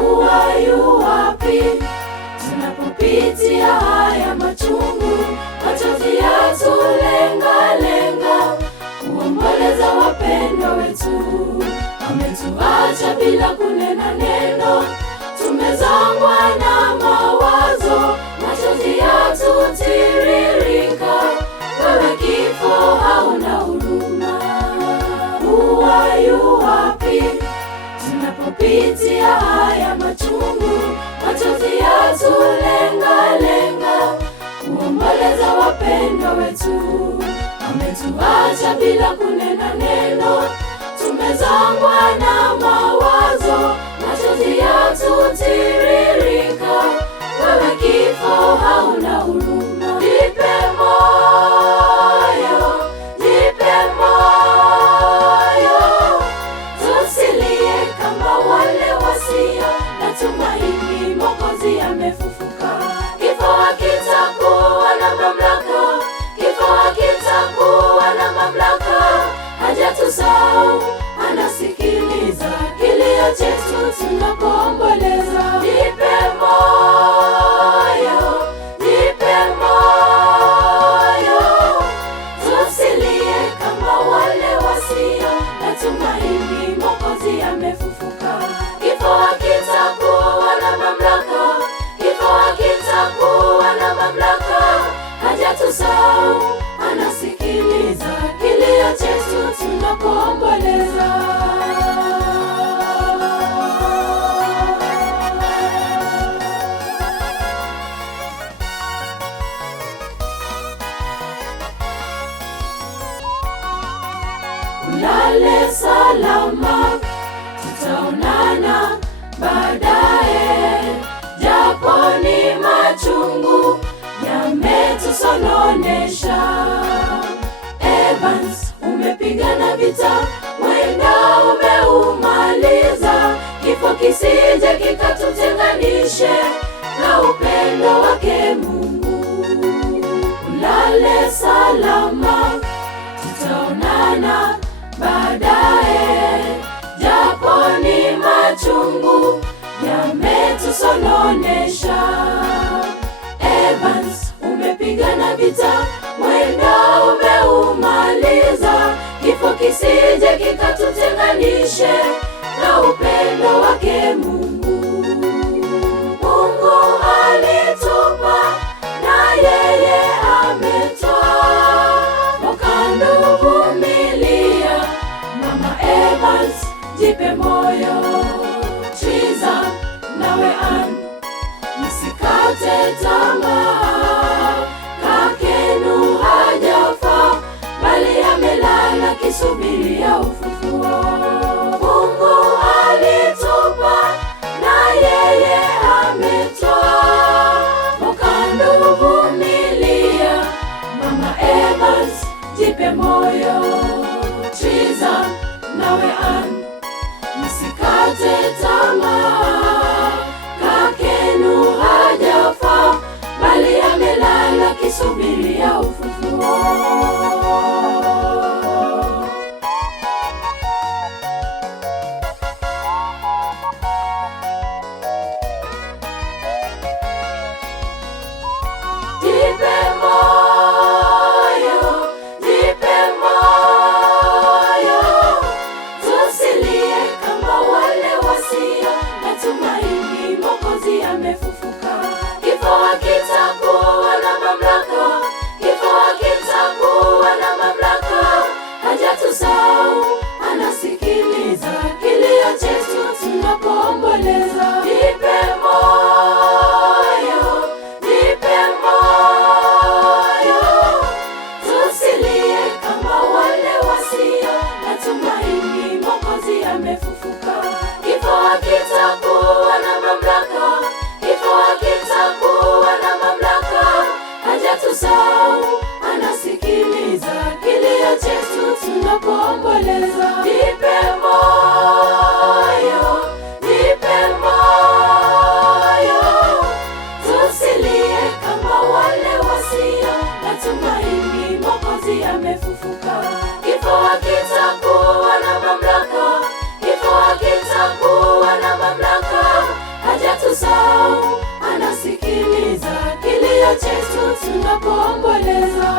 Huwa yu wapi tunapopitia haya machungu? Machozi yatulenga, kuomboleza wapendwa wetu. Ametuacha bila kunena neno, tumezongwa na mawazo, machozi yatutiririka. Wewe kifo hauna huruma. Huwa yu wapi tunapopitia haya machungu? Machozi yatulenga, kuomboleza wapendwa wetu. Ametuacha bila kunena neno, tumezongwa na mawazo, machozi yatutiririka. Wewe kifo hauna huruma. Nipe moyo, tusilie kama wale wasia, na tumaini Mwokozi amefufuka. Kifo hakitakuwa na mamlaka, kifo hakitakuwa na mamlaka. Hajatusahau, anasikiliza kilio chetu tunapoomboleza. Nipe moyo, tusilie kama wale wasia, na tumaini Mwokozi amefufuka. Kifo hakitakuwa na mamlaka, kifo hakitakuwa na mamlaka. Hajatusahau, anasikiliza kilio chetu tunapoomboleza. Ulale salama, tutaonana baadaye. Japo ni machungu yametusononesha. Evans, umepigana vita, mwenda umeumaliza. Kifo kisije kikatutenganishe na upendo wake Mungu. Ulale salama, tutaonana baadaye. Japo ni machungu yametusononesha. Evans, umepigana vita, mwenda umeumaliza. Kifo kisije kikatutenganishe na upendo wake Mungu. Mungu alitupa na yeye ametoa. Mokando, vumilia. Mama Evans, jipe moyo. Chiza nawe msikate tamaa. Kakenu hajafa, bali amelala kisubiria ufufuo. Mungu alitupa na yeye ametoa. Mokando, vumilia. Mama Evans, jipe moyo. Chiza nawe msikate tamaa. Kakenu hajafa, bali amelala kisubiria ufufuo. Jipe moyo, tusilie kama wale wasia, na tumaini Mwokozi amefufuka. Kifo hakitakuwa na mamlaka, kifo hakitakuwa na mamlaka. Hajatusahau, anasikiliza kilio chetu tunapoomboleza. Nipe moyo, tusilie kama wale wasia, na tumaini Mwokozi amefufuka. Kifo hakitakuwa na mamlaka, kifo hakitakuwa na mamlaka. Hajatusahau, anasikiliza kilio chetu tunapoomboleza. Nipe moyo, tusilie kama wale wasia, na tumaini Mwokozi amefufuka. Kifo hakitakuwa na mamlaka, kifo hakitakuwa na mamlaka. kusahau, anasikiliza kilio chetu tunapoomboleza.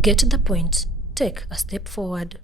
Get the point. Take a step forward.